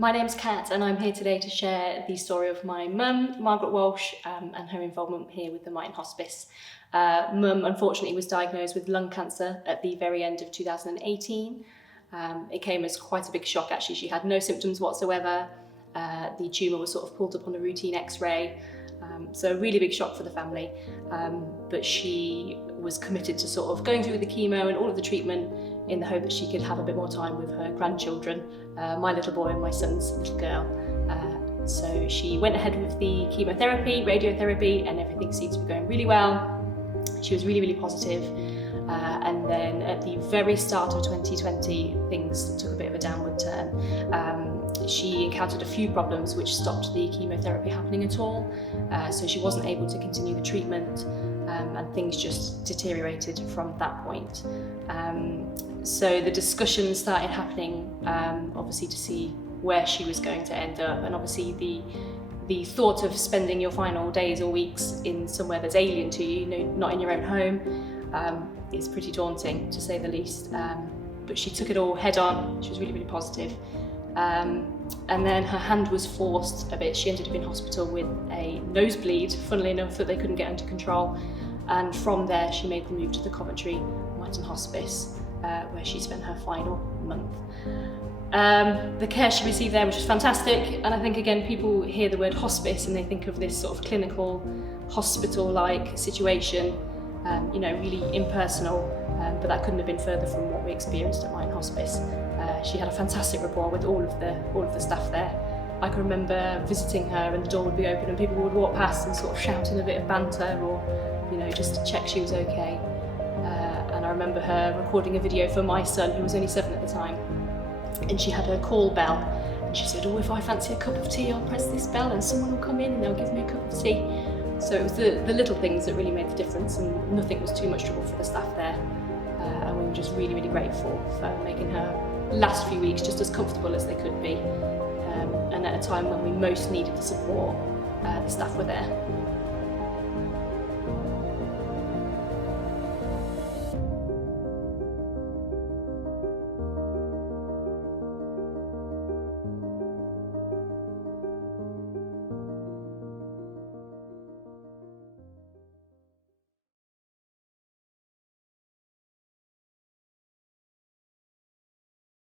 My name's Kat and I'm here today to share the story of my mum, Margaret Walsh, and her involvement here with the Myton Hospice. Mum unfortunately was diagnosed with lung cancer at the very end of 2018. It came as quite a big shock actually. She had no symptoms whatsoever. The tumour was sort of pulled up on a routine x-ray. So a really big shock for the family, but she was committed to sort of going through the chemo and all of the treatment in the hope that she could have a bit more time with her grandchildren, my little boy and my son's little girl. So she went ahead with the chemotherapy, radiotherapy, and everything seemed to be going really well. She was really, really positive. And then at the very start of 2020, things took a bit of a downward turn. She encountered a few problems which stopped the chemotherapy happening at all. So she wasn't able to continue the treatment, and things just deteriorated from that point. So the discussions started happening, obviously to see where she was going to end up, and obviously the thought of spending your final days or weeks in somewhere that's alien to you, not in your own home, is pretty daunting to say the least. But she took it all head on. She was really, really positive. And then her hand was forced a bit. She ended up in hospital with a nosebleed, funnily enough, that they couldn't get under control. And from there, she made the move to the Coventry Myton Hospice, where she spent her final month. The care she received there was just fantastic. And I think, again, people hear the word hospice and they think of this sort of clinical, hospital-like situation, really impersonal, but that couldn't have been further from what we experienced at Myton Hospice. She had a fantastic rapport with all of the staff there. I can remember visiting her and the door would be open and people would walk past and sort of shouting a bit of banter or, just to check she was okay. And I remember her recording a video for my son, who was only 7 at the time, and she had her call bell. And she said, if I fancy a cup of tea, I'll press this bell and someone will come in and they'll give me a cup of tea. So it was the little things that really made the difference, and nothing was too much trouble for the staff there. And we were just really, really grateful for making her last few weeks just as comfortable as they could be. And at a time when we most needed the support, the staff were there.